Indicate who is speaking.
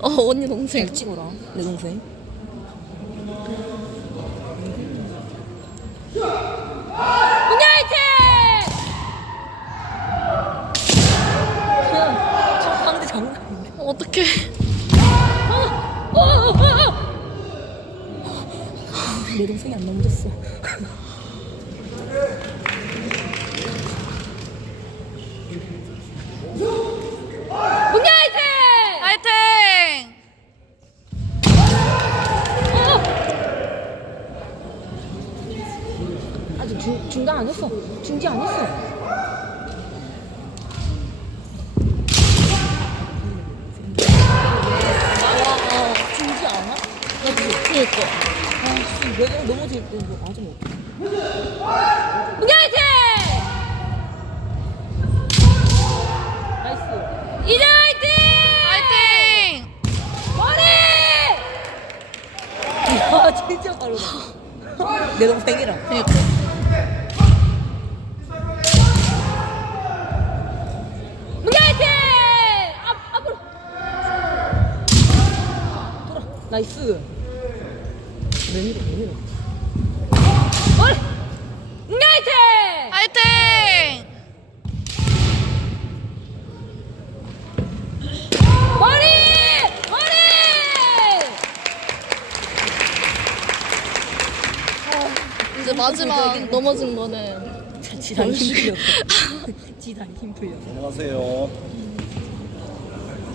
Speaker 1: 어 언니 동생.
Speaker 2: 잘 찍어라 내 동생
Speaker 1: 언니 화이팅!
Speaker 2: 그냥 저 상대 장난 아닌데
Speaker 1: 어떡해.
Speaker 2: 내 동생이 안 넘겼어 아직 중, 중단 안 했어. 중지 안 했어. 아, 중지 안 하?
Speaker 1: 그니까.
Speaker 2: 아씨 내가 넘어질 때 이거! 야 진짜 빠르다 내 동생이랑
Speaker 1: 그니까.
Speaker 2: 나이스 밀어
Speaker 1: 머리! 언니 화이팅! 화이팅! 머리! 머리! 이제 마지막 넘어진 거는
Speaker 2: 지단 힘 풀렸어 지단 힘 풀렸어
Speaker 3: 안녕하세요.